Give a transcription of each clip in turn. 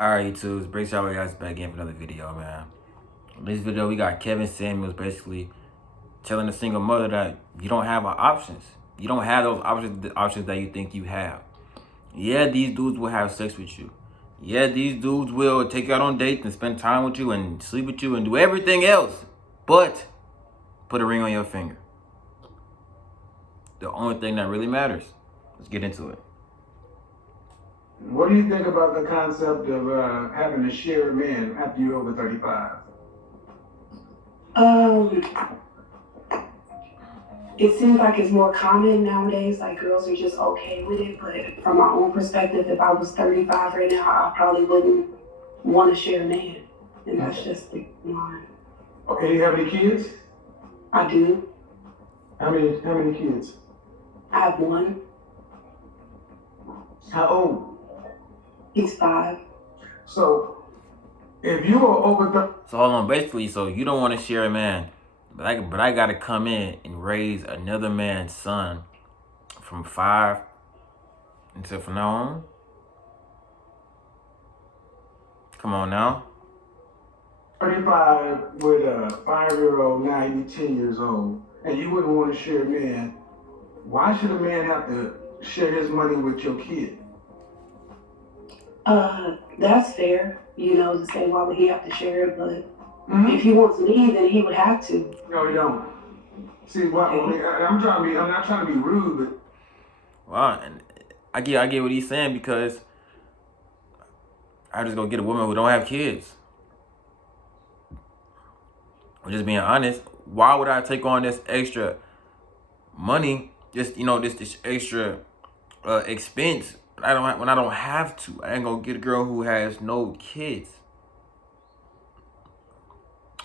Alright, YouTube, it's Break Shower guys back again for another video, man. In this video, we got Kevin Samuels basically telling a single mother that you don't have options. You don't have those options that you think you have. Yeah, these dudes will have sex with you. Yeah, these dudes will take you out on dates and spend time with you and sleep with you and do everything else. But put a ring on your finger. The only thing that really matters. Let's get into it. What do you think about the concept of having to share a man after you're over 35? It seems like it's more common nowadays, like girls are just okay with it, but from my own perspective, if I was 35 right now, I probably wouldn't want to share a man, and that's just the line. Okay, you have any kids? I do. How many kids? I have one. How old? He's 5. So, if you are over So hold on, basically, so you don't want to share a man, but I gotta come in and raise another man's son from 5 until from now on. Come on now. 35 with a 5-year-old, now you're 10 years old, and you wouldn't want to share a man, why should a man have to share his money with your kid? That's fair, to say why would he have to share it, but if he wants me, then he would have to. No, he don't. See, I'm not trying to be rude, but Well, and I get what he's saying, because I just go get a woman who don't have kids. I'm just being honest. Why would I take on this extra money, this extra expense when I don't have to? I ain't gonna get a girl who has no kids.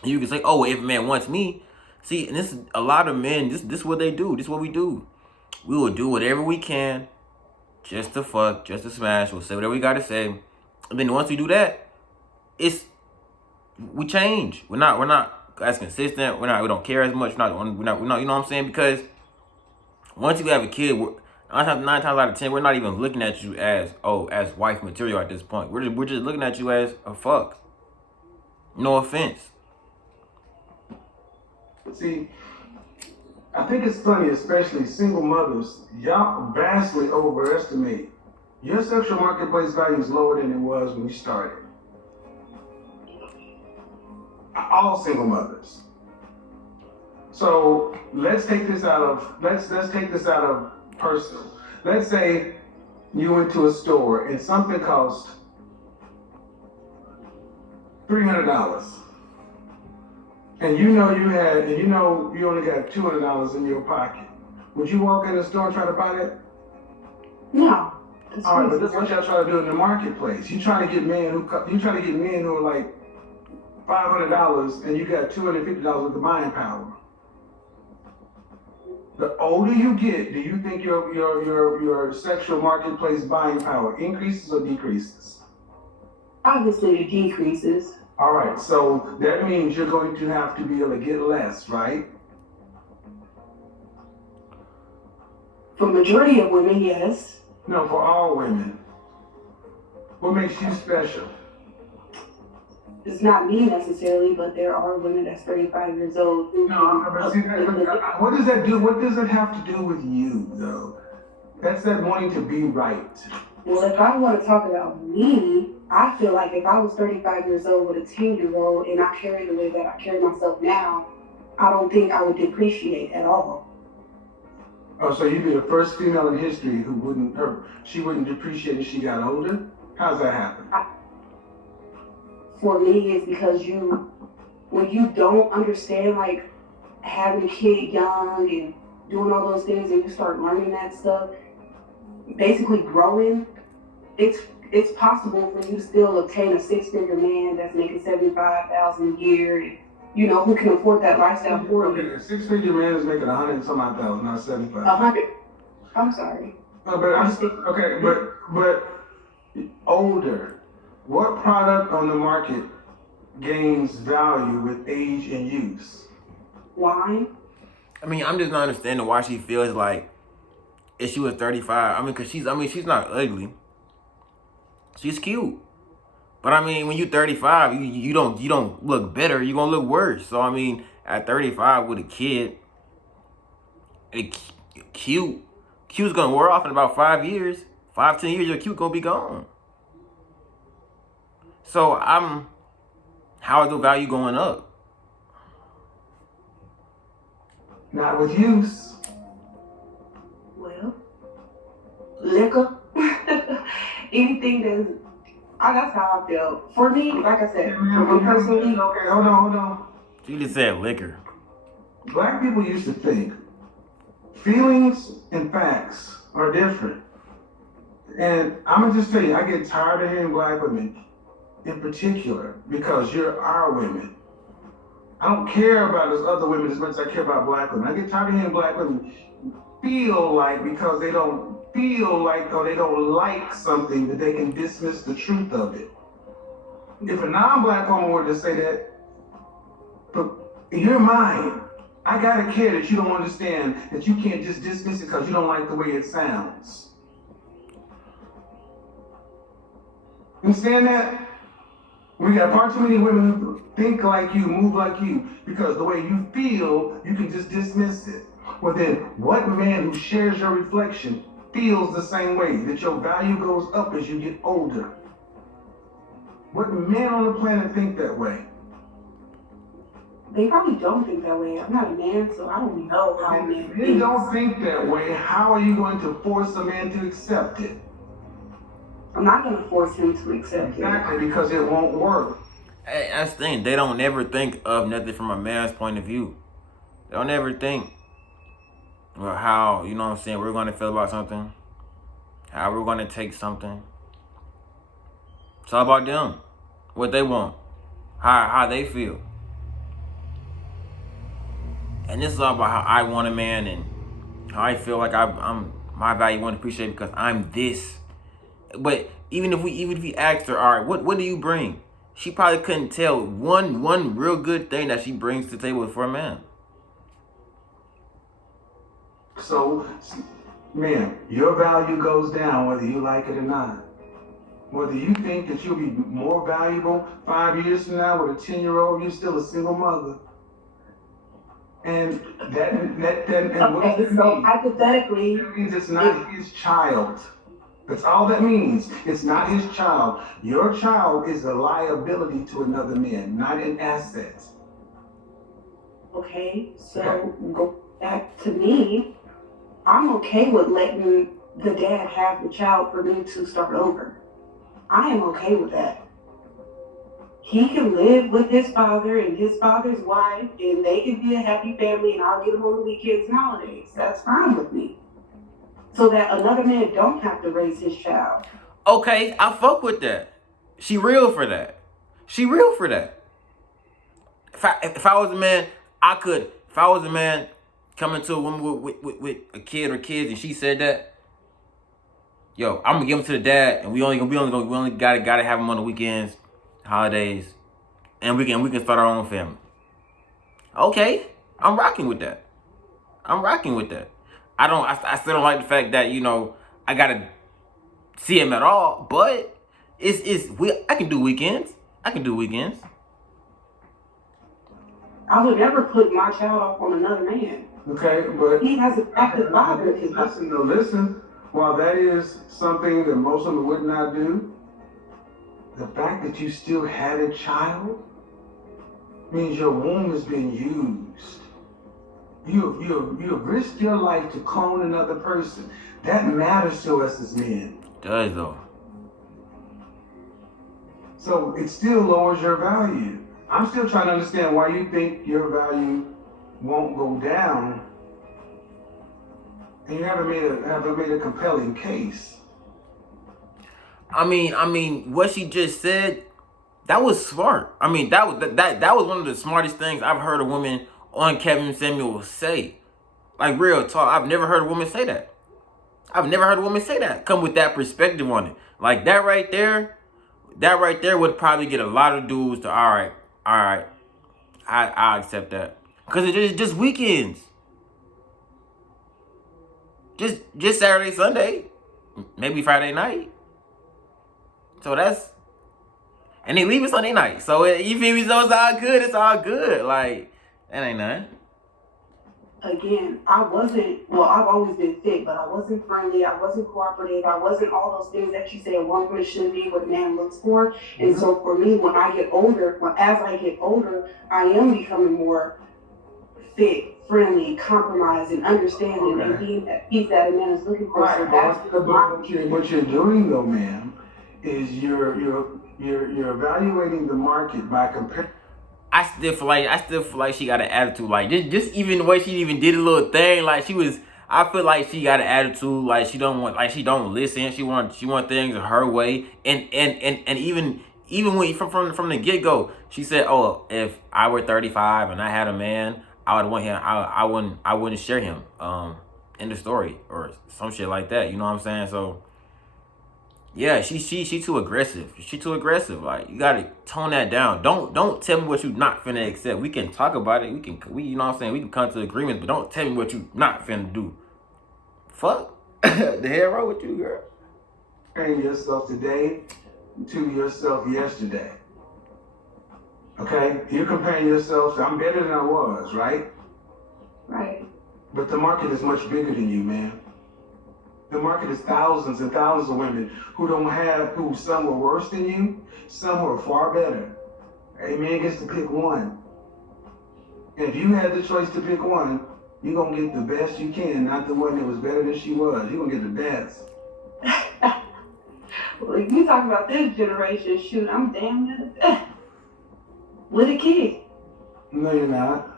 You can say, oh, if a man wants me, see, and this is a lot of men. This is what they do. This is what we do. We will do whatever we can, just to fuck, just to smash. We'll say whatever we gotta say, and then once we do that, we change. We're not as consistent. We don't care as much. We're not. You know what I'm saying? Because once you have a kid, nine times out of 10, we're not even looking at you as wife material at this point. We're just looking at you as a fuck. No offense. see, I think it's funny, especially single mothers, y'all vastly overestimate. Your sexual marketplace value is lower than it was when you started. All single mothers. So let's take this out of personal. Let's say you went to a store and something cost $300. And you only got $200 in your pocket. Would you walk in the store and try to buy that? No. All right, but that's what y'all try to do in the marketplace. You try to get men who are like $500, and you got $250 with the buying power. The older you get, do you think your sexual marketplace buying power increases or decreases? Obviously, it decreases. All right, so that means you're going to have to be able to get less, right? For majority of women, yes. No, for all women. What makes you special? It's not me necessarily, but there are women that's 35 years old. No, but see, what does that do? What does it have to do with you, though? That's that wanting to be right. Well, if I want to talk about me, I feel like if I was 35 years old with a 10-year-old and I carry the way that I carry myself now, I don't think I would depreciate at all. Oh, so you'd be the first female in history who wouldn't depreciate as she got older? How's that happen? For me, it's because when you don't understand, like, having a kid young and doing all those things, and you start learning that stuff, basically growing, it's possible for you to still obtain a 6-figure man that's making $75,000 a year, and, who can afford that lifestyle for you. A 6-figure man is making 100 and some odd thousand, not 75. 100. I'm sorry. But older. What product on the market gains value with age and use? Wine. I mean, I'm just not understanding why she feels like if she was 35. I mean, because she's not ugly. She's cute. But I mean, when you're 35, you don't look better. You're gonna look worse. So I mean, at 35 with a kid, Q's gonna wear off in about 5 years. 5-10 years, your Q gonna be gone. So how is the value going up? Not with use. Well, liquor, anything that's how I feel. For me, like I said, for me personally. Okay, hold on. You just said liquor. Black people used to think feelings and facts are different. And I'm gonna just tell you, I get tired of hearing black women in particular because you're our women. I don't care about those other women as much as I care about black women. I get tired of hearing black women feel like because they don't feel like or they don't like something that they can dismiss the truth of it. If a non-black woman were to say that, but you're mine, I gotta care that you don't understand that you can't just dismiss it because you don't like the way it sounds. Understand that? We got far too many women who think like you, move like you, because the way you feel, you can just dismiss it. Well then, what man who shares your reflection feels the same way, that your value goes up as you get older? What men on the planet think that way? They probably don't think that way. I'm not a man, so I don't know how men If you don't think that way, how are you going to force a man to accept it? I'm not going to force him to accept it. Exactly, because it won't work. Hey, that's the thing. They don't never think of nothing from a man's point of view. They don't ever think about how, you know what I'm saying, we're going to feel about something. How we're going to take something. It's all about them. What they want. How they feel. And this is all about how I want a man and how I feel like I'm my value won't appreciate because I'm this. But even if we asked her, all right, what do you bring? She probably couldn't tell one real good thing that she brings to the table for a man. So, man, your value goes down whether you like it or not. Whether you think that you'll be more valuable 5 years from now with a 10-year-old, you're still a single mother. And what does it so mean? hypothetically, It means it's not his child. That's all that means. It's not his child. Your child is a liability to another man, not an asset. okay, so go back to me. I'm okay with letting the dad have the child for me to start over. I am okay with that. He can live with his father and his father's wife, and they can be a happy family, and I'll get them on the weekends and holidays. That's fine with me. So that another man don't have to raise his child. Okay, I fuck with that. She real for that. She real for that. If I was a man, I could. If I was a man coming to a woman with a kid or kids, and she said that, yo, I'm gonna give them to the dad, and we only gotta have them on the weekends, holidays, and we can start our own family. Okay, I'm rocking with that. I still don't like the fact that, you know, I gotta see him at all, but I can do weekends. I would never put my child off on another man. Okay, but He has an active father. listen. While that is something that most of them would not do, the fact that you still had a child means your womb has been used. You risked your life to clone another person. That matters to us as men. It does though. So it still lowers your value. I'm still trying to understand why you think your value won't go down, and you haven't made a compelling case. I mean, what she just said, that was smart. I mean, that was one of the smartest things I've heard a woman on Kevin Samuel say. Like, real talk, I've never heard a woman say that. Come with that perspective on it. Like, that right there would probably get a lot of dudes to, all right, I accept that. Because it's just weekends. Just Saturday, Sunday, maybe Friday night. So And they leaving Sunday night. So you feel me? So it's all good. It's all good. Like, that ain't nothing. Again, I've always been thick, but I wasn't friendly, I wasn't cooperative, I wasn't all those things that you say a woman should be, what a man looks for. And so for me, as I get older, I am becoming more fit, friendly, compromised, and understanding, and being that piece that a man is looking for. Right, So but what you're doing though, ma'am, is you're evaluating the market by comparing. I still feel like she got an attitude. Like just even the way she even did a little thing. Like I feel like she got an attitude. Like she don't listen. She want things her way. And even when from the get go, she said, "Oh, if I were 35 and I had a man, I would want him. I wouldn't share him. In the story or some shit like that. You know what I'm saying? So." Yeah, she too aggressive. She too aggressive. Like, you gotta tone that down. Don't tell me what you not finna accept. We can talk about it. We you know what I'm saying? We can come to agreements, but don't tell me what you not finna do. Fuck. The hell wrong with you, girl? Comparing yourself today to yourself yesterday. Okay? You're comparing yourself to, I'm better than I was, right? right. But the market is much bigger than you, man. The market is thousands and thousands of women who some were worse than you, some were far better. A man gets to pick one. And if you had the choice to pick one, you're going to get the best you can, not the one that was better than she was. You're going to get the best. Well, if you talk about this generation, shoot, I'm damn near with a kid. No, you're not.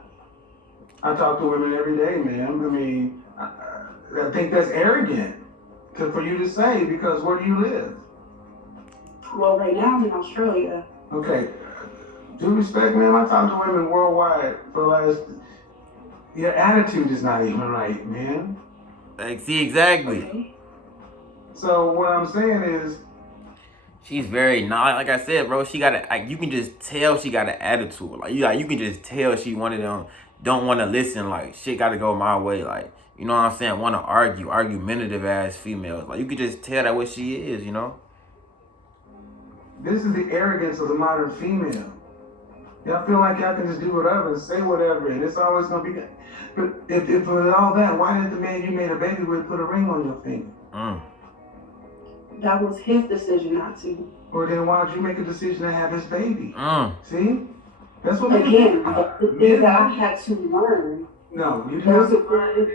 I talk to women every day, man. I mean, I think that's arrogant for you to say, because where do you live? Well, right now I'm in Australia. Okay. Due respect, man, I talk to women worldwide for the last... Your attitude is not even right, man. Like, see, exactly. Okay. So what I'm saying is... She's very not, like I said, bro. She got you can just tell she got an attitude. Like you can just tell she one of them don't want to listen. Like, shit got to go my way. Like, you know what I'm saying? Want to argue, argumentative ass females. Like, you could just tell that what she is, you know. This is the arrogance of the modern female. Y'all feel like y'all can just do whatever and say whatever, and it's always gonna be good. But if with all that, why did the man you made a baby with put a ring on your finger? That was his decision not to. Or then why did you make a decision to have his baby? See? That's what Again, the thing that I had to learn. No, you Those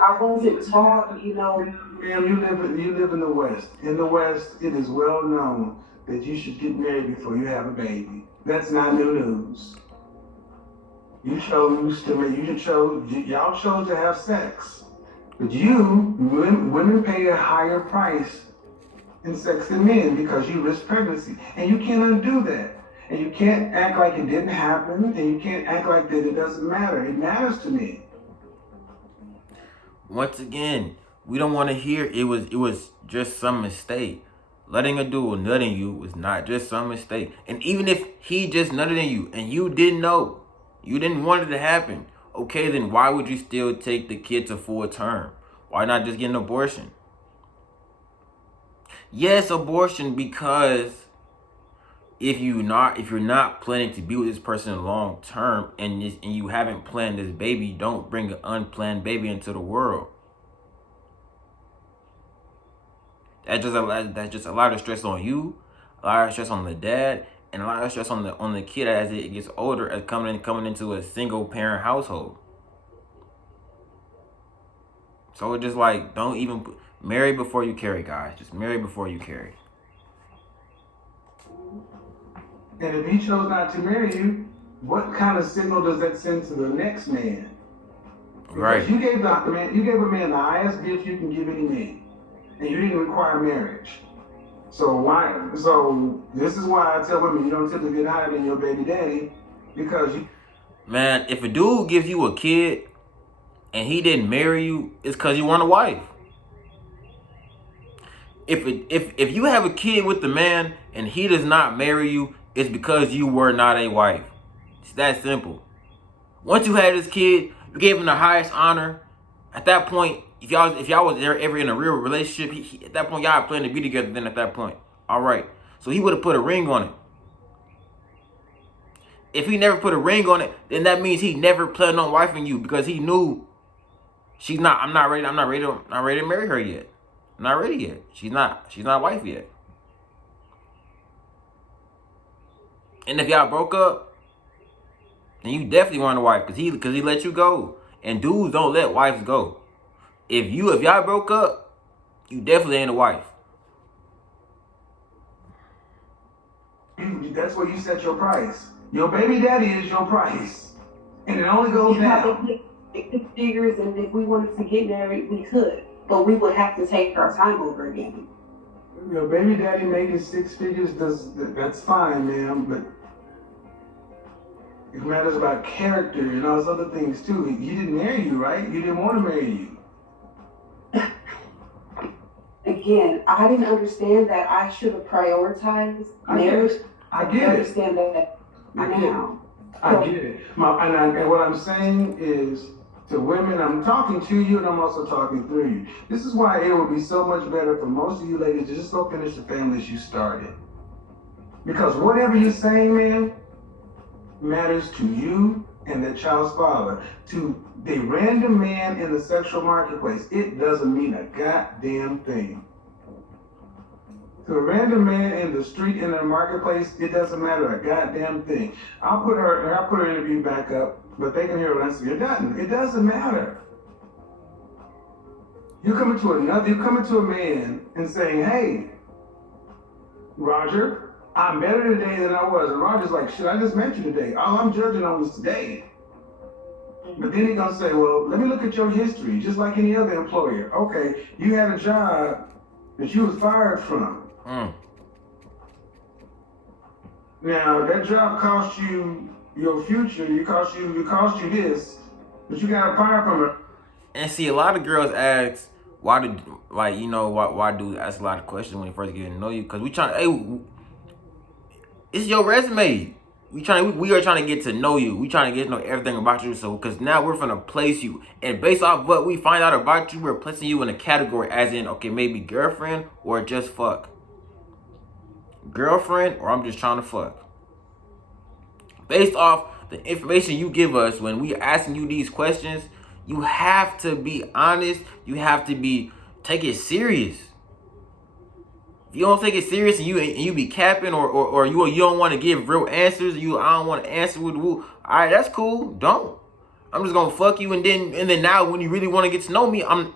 I wasn't taught, you know. Ma'am, you live in the West. In the West, it is well known that you should get married before you have a baby. That's not new news. Y'all chose to have sex. But women pay a higher price in sex than men because you risk pregnancy. And you can't undo that. And you can't act like it didn't happen, and you can't act like that it doesn't matter. It matters to me. Once again, we don't want to hear it was just some mistake. Letting a dude nutting you was not just some mistake. And even if he just nutted in you and you didn't know, you didn't want it to happen, okay, then why would you still take the kid to full term? Why not just get an abortion? Yes, abortion, because if you're not planning to be with this person long term and you haven't planned this baby, don't bring an unplanned baby into the world. That's just a lot of stress on you, a lot of stress on the dad, and a lot of stress on the kid as it gets older, as coming into a single parent household. So it's just like, don't even marry before you carry, guys. Just marry before you carry. And if he chose not to marry you, what kind of signal does that send to the next man? Because Right. you gave a man the highest gift you can give any man, and you didn't require marriage. So this is why I tell women you don't typically get higher than your baby daddy, because you. Man, if a dude gives you a kid and he didn't marry you, it's because you want a wife. If you have a kid with the man and he does not marry you, it's because you were not a wife. It's that simple. Once you had this kid, you gave him the highest honor. At that point, if y'all was there ever in a real relationship, at that point y'all planned to be together. Then at that point, all right. So he would have put a ring on it. If he never put a ring on it, then that means he never planned on wifing you because he knew I'm not ready to marry her yet. I'm not ready yet. She's not wife yet. And if y'all broke up, then you definitely want a wife because he let you go. And dudes don't let wives go. If y'all broke up, you definitely ain't a wife. That's where you set your price. Your baby daddy is your price, and it only goes down. It figures, and if we wanted to get married, we could, but we would have to take our time over again. Your baby daddy making 6 figures that's fine, man, but it matters about character and all those other things too. He didn't marry you, right? He didn't want to marry you. Again, I didn't understand that I should have prioritized marriage. I get it. Understand that now. I get it. And what I'm saying is, to women, I'm talking to you and I'm also talking through you. This is why it would be so much better for most of you ladies to just go finish the families you started. Because whatever you're saying, man, matters to you and that child's father. To the random man in the sexual marketplace, it doesn't mean a goddamn thing. To a random man in the street, in the marketplace, it doesn't matter a goddamn thing. I'll put her interview back up, but they can hear what I say. It doesn't matter. You're coming to a man and saying, hey, Roger, I'm better today than I was. And Roger's like, shit, I just met you today. All I'm judging on is today. But then he's gonna say, well, let me look at your history, just like any other employer. Okay, you had a job that you was fired from. Now that job cost you your future. It cost you this, but you got fired from it. And see, a lot of girls ask, why dudes ask a lot of questions when they first get to know you? Because it's your resume. We are trying to get to know you. We trying to get to know everything about you. So, because now we're gonna place you, and based off what we find out about you, we're placing you in a category, as in, okay, maybe girlfriend or just fuck. Girlfriend or I'm just trying to fuck. Based off the information you give us when we are asking you these questions, you have to be honest. You have to take it serious. If you don't take it serious and you be capping or you don't want to give real answers, I don't want to answer with woo. All right, that's cool. Don't. I'm just gonna fuck you and then now when you really want to get to know me, I'm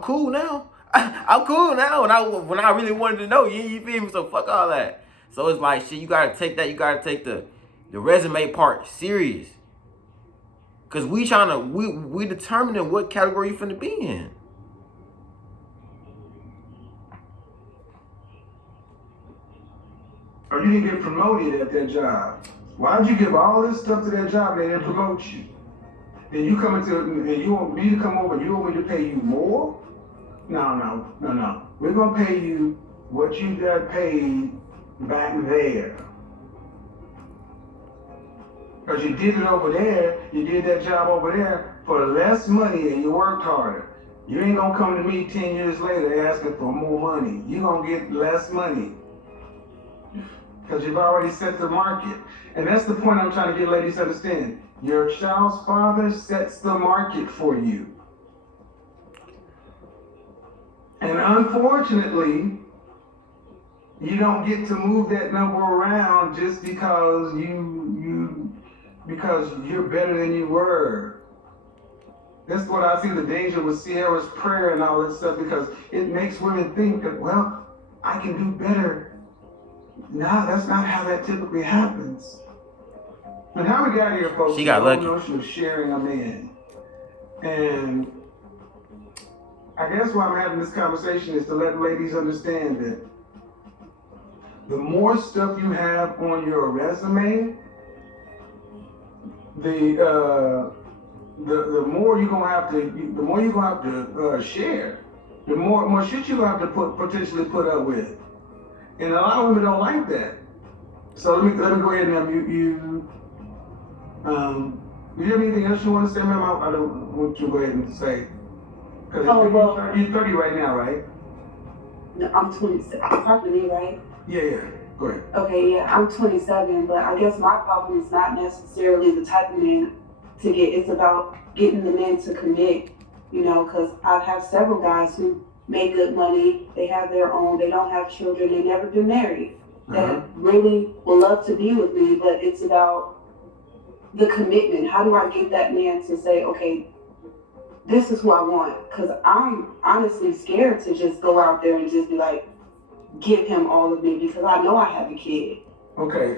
cool now. I'm cool now. When I really wanted to know you feel me? So fuck all that. So it's like shit. You gotta take that. You gotta take the resume part serious. Cause we determining what category you finna be in. Or you didn't get promoted at that job. Why'd you give all this stuff to that job and they didn't promote you? Then you come into it and you want me to come over, you want me to pay you more? No. We're gonna pay you what you got paid back there. Because you did it over there, you did that job over there for less money and you worked harder. You ain't gonna come to me 10 years later asking for more money. You're gonna get less money. Because you've already set the market. And that's the point I'm trying to get ladies to understand. Your child's father sets the market for you. And unfortunately, you don't get to move that number around just because because you're better than you were. That's what I see the danger with Sierra's prayer and all that stuff, because it makes women think that, well, I can do better. No, that's not how that typically happens. And how we got here, folks, she got lucky. The notion of sharing a man. And I guess why I'm having this conversation is to let ladies understand that the more stuff you have on your resume, the more you're gonna have to share, the more shit you're gonna have to potentially put up with. And a lot of women don't like that. So let me go ahead and unmute you. Do you have anything else you want to say, ma'am? I don't want you to go ahead and say. Because you're 30 right now, right? No, I'm 26. You're talking to me, right? Yeah. Go ahead. Okay, yeah, I'm 27, but I guess my problem is not necessarily the type of man to get. It's about getting the man to commit, you know, because I've had several guys who make good money, they have their own, they don't have children, they've never been married, that really would love to be with me, but it's about the commitment. How do I get that man to say, okay, this is who I want? Because I'm honestly scared to just go out there and just be like, give him all of me, because I know I have a kid. Okay,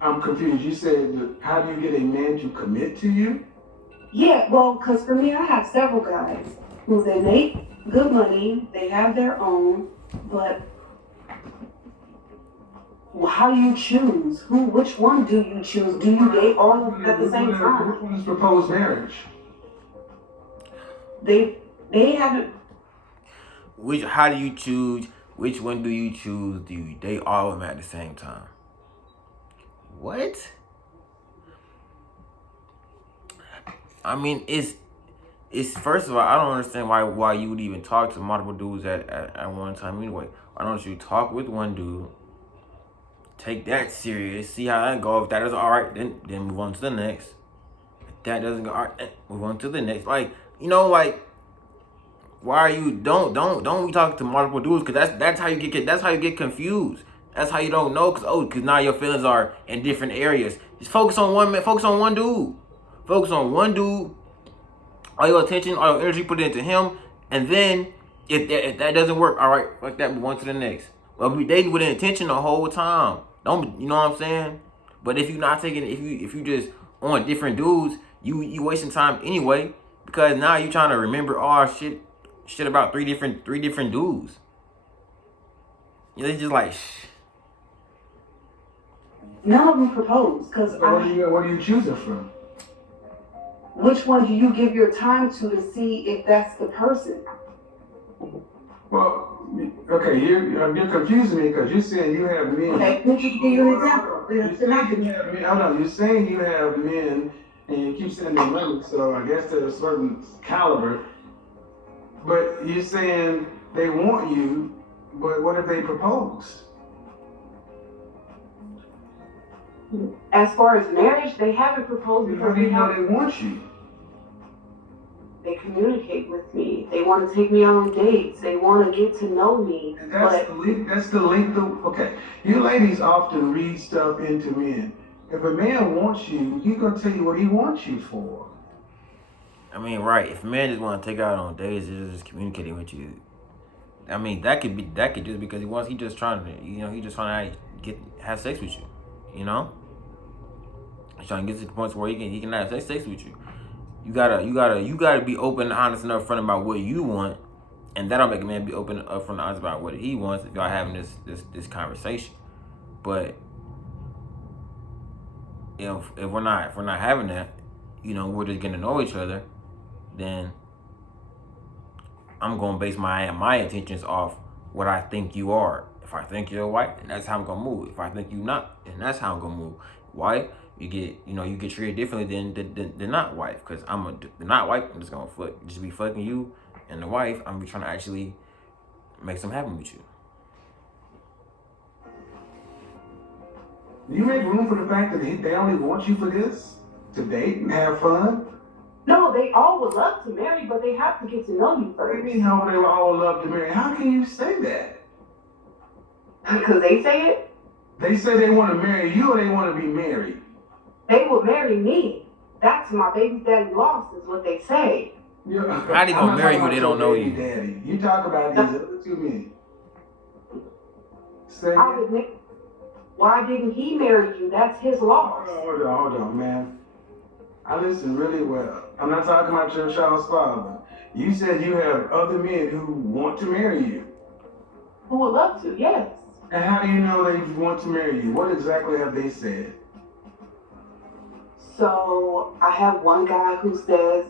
I'm confused. You said, how do you get a man to commit to you? Yeah, well, because for me, I have several guys who they make good money, they have their own, but how do you choose? Which one do you choose? Do you date all of them at the same time? Which one is proposed marriage? They haven't. How do you choose? Which one do you choose? Do you date all of them at the same time? What? I mean, it's first of all, I don't understand why you would even talk to multiple dudes at one time anyway. Why don't you talk with one dude, take that serious, see how that goes. If that is all right, then move on to the next. If that doesn't go all right, then move on to the next. Like, you know, like, why are you don't be talking to multiple dudes? Because that's how you get confused. That's how you don't know, because now your feelings are in different areas. Just focus on one man, focus on one dude. Focus on one dude. All your attention, all your energy, put it into him. And then if that doesn't work, all right, like that, move on to the next. Well, we dating with intention the whole time. Don't, you know what I'm saying? But if you're not taking, if you just on different dudes, you wasting time anyway, because now you trying to remember all shit about three different dudes. You know, it's just like None of them propose, because What are you choosing from? Which one do you give your time to see if that's the person? Well, okay, you're confusing me because you're saying you have men. Okay, let me give you an example. You're saying you have men, and you keep saying they're women, so I guess they're a certain caliber. But you're saying they want you, but what if they propose? As far as marriage, they haven't proposed How because do you know they want you? they communicate with me. They want to take me on dates. They want to get to know me. And that's the length of, okay. You ladies often read stuff into men. If a man wants you, he's gonna tell you what he wants you for. I mean, right? If a man just want to take out on dates, just communicating with you. I mean, that could just because he just trying to have sex with you. You know, he's trying to get to the point where he can have sex with you. You gotta be open and honest and upfront about what you want, and that'll make a man be open and upfront and honest about what he wants if y'all having this conversation. But if we're not having that, you know, we're just getting to know each other, then I'm gonna base my intentions off what I think you are. If I think you're a wife, then that's how I'm gonna move. If I think you're not, then that's how I'm gonna move. Wife, you get treated differently than not wife. Because the not wife, I'm just gonna be fucking you, and the wife, I'm trying to actually make something happen with you. Do you make room for the fact that they only want you for this? To date and have fun? No, they all would love to marry, but they have to get to know you What first. do you mean how they all love to marry? How can you say that? Because they say it? They say they want to marry you or they want to be married? They will marry me. That's my baby daddy lost, is what they say. How they gonna marry you? They don't know you. Daddy. You talk about these other two men. Say why didn't he marry you? That's his loss. Hold on, man. I listen really well. I'm not talking about your child's father. You said you have other men who want to marry you. Who would love to, yes. And how do you know they want to marry you? What exactly have they said? So I have one guy who says,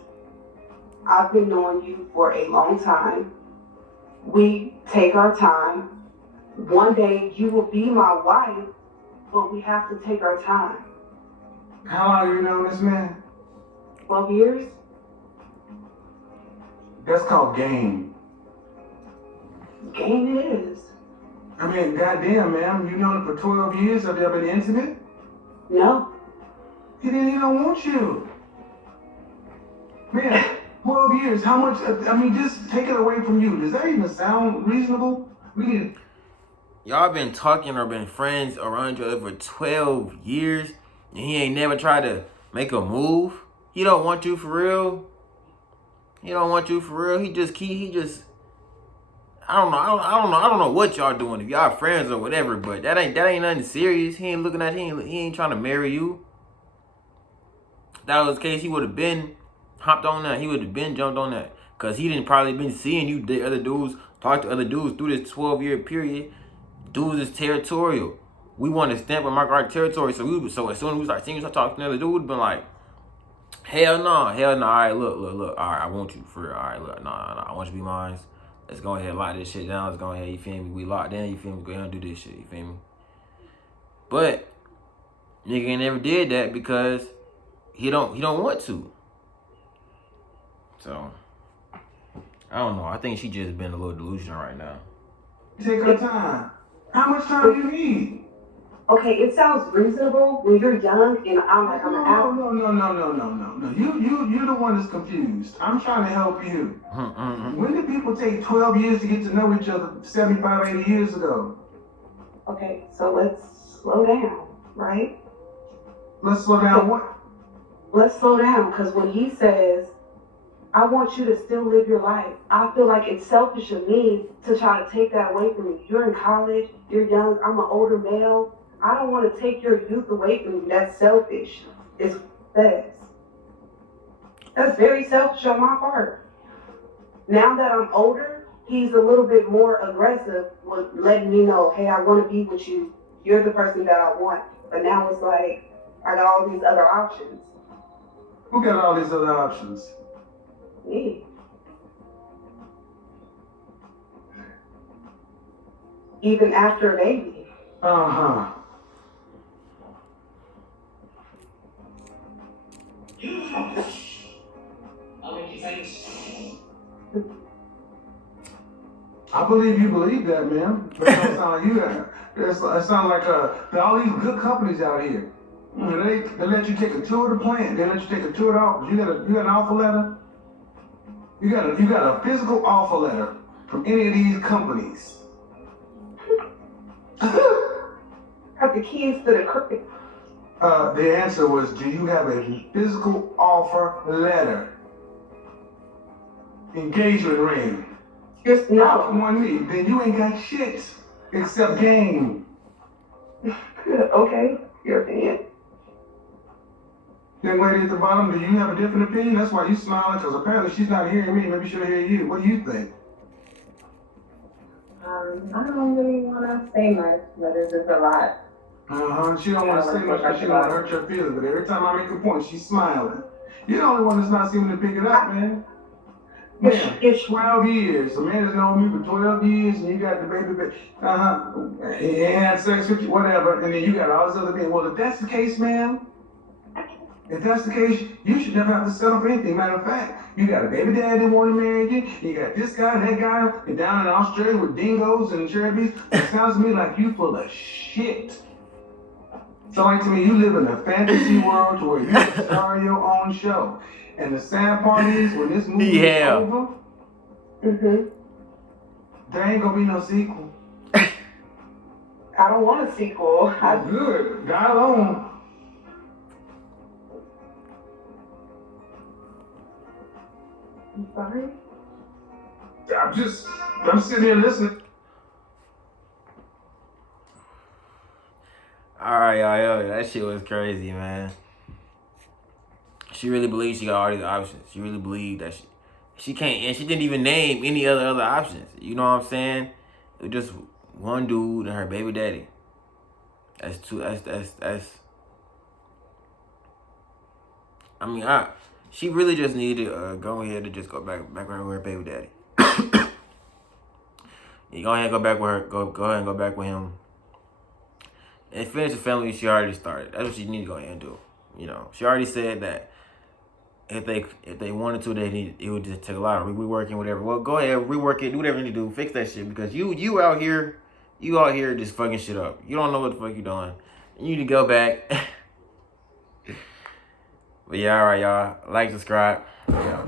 I've been knowing you for a long time. We take our time. One day you will be my wife, but we have to take our time. How long have you known this man? 12 years? That's called game. Game it is. I mean, goddamn, man, you known him for 12 years. Have y'all been intimate? No. He don't want you. Man, 12 years, how much, I mean, just take it away from you. Does that even sound reasonable? We need... Y'all been talking or been friends around each other for 12 years, and he ain't never tried to make a move? He don't want you for real? He don't want you for real? He just, I don't know what y'all doing. If y'all friends or whatever, but that ain't nothing serious. He ain't looking at, he ain't trying to marry you. If that was the case, he would have been hopped on that. He would have been jumped on that. Cause he didn't probably been seeing you date other dudes, talk to other dudes through this 12-year period. Dudes is territorial. We want to stamp and mark our territory. So as soon as we start seeing you start talking to another dude, we'd been like, hell no. All right, look. All right, I want you for real. All right, look, no. I want you to be mine. Let's go ahead and lock this shit down. Let's go ahead, you feel me? We locked in, you feel me? Go ahead and do this shit, you feel me? But nigga ain't never did that because he don't want to. So I don't know. I think she just been a little delusional right now. Take her time. How much time do you need? Okay, it sounds reasonable when you're young and I'm like, I'm an No. You're the one that's confused. I'm trying to help you. When did people take 12 years to get to know each other 75, 80 years ago? Okay, so let's slow down, right? Let's slow down what? Let's slow down, because when he says, I want you to still live your life, I feel like it's selfish of me to try to take that away from you. You're in college, you're young, I'm an older male. I don't want to take your youth away from you. That's selfish. It's fast. That's very selfish on my part. Now that I'm older, he's a little bit more aggressive with letting me know, hey, I want to be with you. You're the person that I want. But now it's like, I got all these other options. Who got all these other options? Me. Even after a baby. Uh-huh. I believe you believe that, man. But it don't sound like you. It sounds like there are all these good companies out here. They let you take a tour of the plant. They let you take a tour of the office. You got an offer letter. You got a physical offer letter from any of these companies. Got the keys to the crib. The answer was, do you have a physical offer letter? Engagement ring. Just no. One me. Then you ain't got shit except game. Okay, your opinion. Then lady at the bottom, do you have a different opinion? That's why you smiling, because apparently she's not hearing me. Maybe she'll hear you. What do you think? I don't really want to say much, but it's just a lot. She don't want to say much because she don't want to hurt your feelings. But every time I make a point, she's smiling. You're the only one that's not seeming to pick it up, man. Man, it's 12 years. A man has known me for 12 years, and you got the baby. He had sex with you, whatever, and then you got all this other thing. Well, if that's the case, ma'am, if that's the case, you should never have to settle for anything. Matter of fact, you got a baby daddy that want to marry you. You got this guy and that guy and down in Australia with dingoes and cherubies. It sounds to me like you full of shit. So like to me, you live in a fantasy world to where you can star your own show. And the sad part is, when this movie is over, there ain't gonna be no sequel. I don't want a sequel. Good. Die alone. I'm sorry? I'm sitting here listening. Alright, yo, that shit was crazy, man. She really believes she got all these options. She really believed that she can't, and she didn't even name any other options. You know what I'm saying? It was just one dude and her baby daddy. That's two. That's. I mean, she really just needed to go ahead and just go back with her baby daddy. You go ahead and go back with her. Go ahead and go back with him. And finish the family she already started. That's what she needed to go ahead and do. You know, she already said that if they wanted to, it would just take a lot of reworking, whatever. Well, go ahead, rework it, do whatever you need to do, fix that shit, because you out here You out here just fucking shit up. You don't know what the fuck you doing. You need to go back. But yeah, alright, y'all. Like, subscribe. Yeah.